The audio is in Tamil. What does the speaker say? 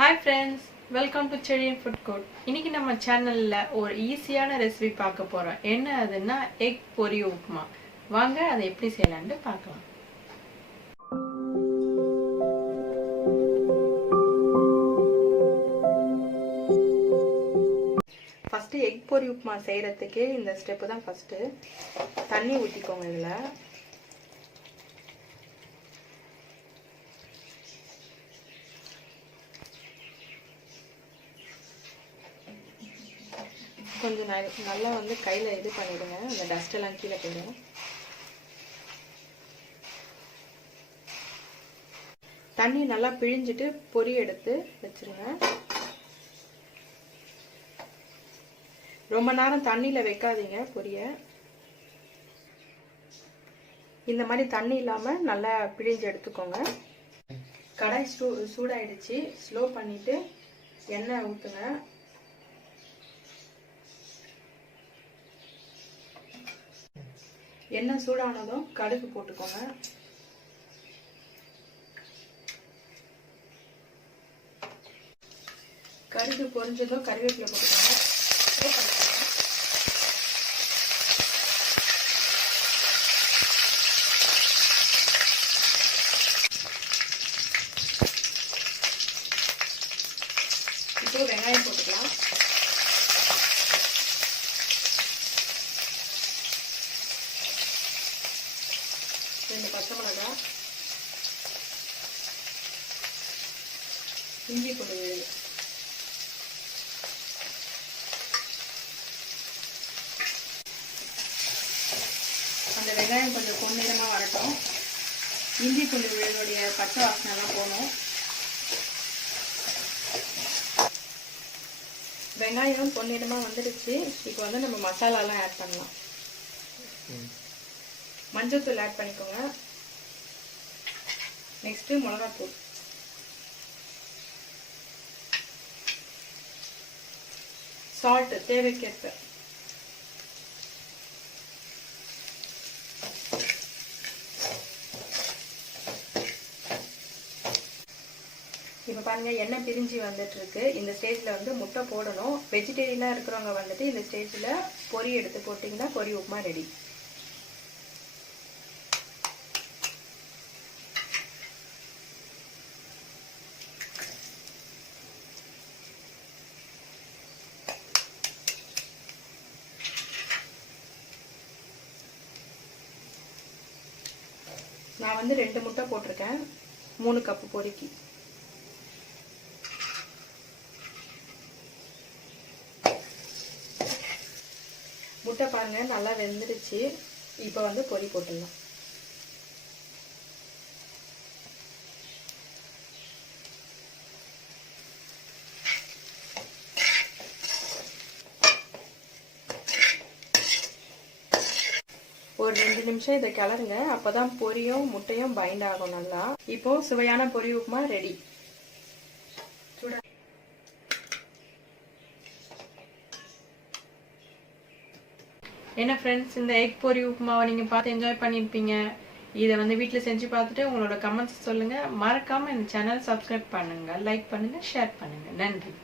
Hi friends, welcome to Cherry Food Court. இன்னைக்கு நம்ம சேனல்ல ஒரு ஈஸியான ரெசிபி பார்க்க போறோம். என்ன அதுன்னா எக் பொரி உப்புமா. வாங்க அதை எப்படி செய்யலாம்னு பார்க்கலாம். ஃபர்ஸ்ட் எக் பொரி உப்புமா செய்யறதுக்கு இந்த ஸ்டெப் தான் ஃபர்ஸ்ட். தண்ணி ஊத்திக்கோங்க இதுல. கொஞ்சம் நல்லா வந்து கையில் இது பண்ணிடுங்க, அந்த டஸ்ட் எல்லாம் கீழே போயிடும். தண்ணி நல்லா பிழிஞ்சிட்டு பொரி எடுத்து வச்சிருங்க. ரொம்ப நேரம் தண்ணியில் வைக்காதீங்க பொரிய. இந்த மாதிரி தண்ணி இல்லாமல் நல்லா பிழிஞ்சு எடுத்துக்கோங்க. கடாய் சூடாயிடுச்சு. ஸ்லோ பண்ணிட்டு எண்ணெய் ஊற்றுங்க. எண்ணெய் சூடானதும் கடுகு போட்டுக்கோங்க. கடுகு பொரிஞ்சதும் கறிவேப்பிலை போட்டுக்கோங்க. இப்போ வெங்காயம் போட்டுக்கலாம். ரெண்டு பச்சை மிளகாய், இஞ்சி பூண்டு, அந்த வெங்காயம் கொஞ்சம் பொன்னிறமாக வரட்டும். இஞ்சி பூண்டு விழுதுடைய பச்சை வாசனைலாம் போகணும். வெங்காயம் பொன்னிறமாக வந்துடுச்சு. இப்போ வந்து நம்ம மசாலாலாம் ஆட் பண்ணலாம். மஞ்சள்தூள் ஆட் பண்ணிக்கோங்க. நெக்ஸ்ட் மிளகாத்தூள், சால்ட் தேவைக்கேற்ப. இப்போ பாருங்க எண்ணெய் பிரிஞ்சு வந்துட்டு இருக்கு. இந்த ஸ்டேஜ்ல வந்து முட்டை போடணும். வெஜிடேரியனா இருக்கிறவங்க வந்துட்டு இந்த ஸ்டேஜ்ல பொரி எடுத்து போட்டீங்கன்னா பொரி உப்புமா ரெடி. நான் வந்து 2 முட்டை போட்டிருக்கேன், 3 கப்பு பொரிக்கு. முட்டை பாருங்க நல்லா வெந்துடுச்சு. இப்போ வந்து பொரி போட்டுடலாம். ஒரு 2 நிமிஷம் இதை கிளறுங்க. அப்பதான் பொரியும் முட்டையும் பைண்ட் ஆகும் நல்லா. இப்போ சுவையான பொரி உப்புமா ரெடி. என்ன ஃப்ரெண்ட்ஸ், இந்த எக் பொரி உப்புமாவை நீங்க பார்த்து என்ஜாய் பண்ணிருப்பீங்க. இதை வந்து வீட்டில் செஞ்சு பார்த்துட்டு உங்களோட கமெண்ட்ஸ் சொல்லுங்க. மறக்காம இந்த சேனல் சப்ஸ்கிரைப் பண்ணுங்க, லைக் பண்ணுங்க, ஷேர் பண்ணுங்க. நன்றி.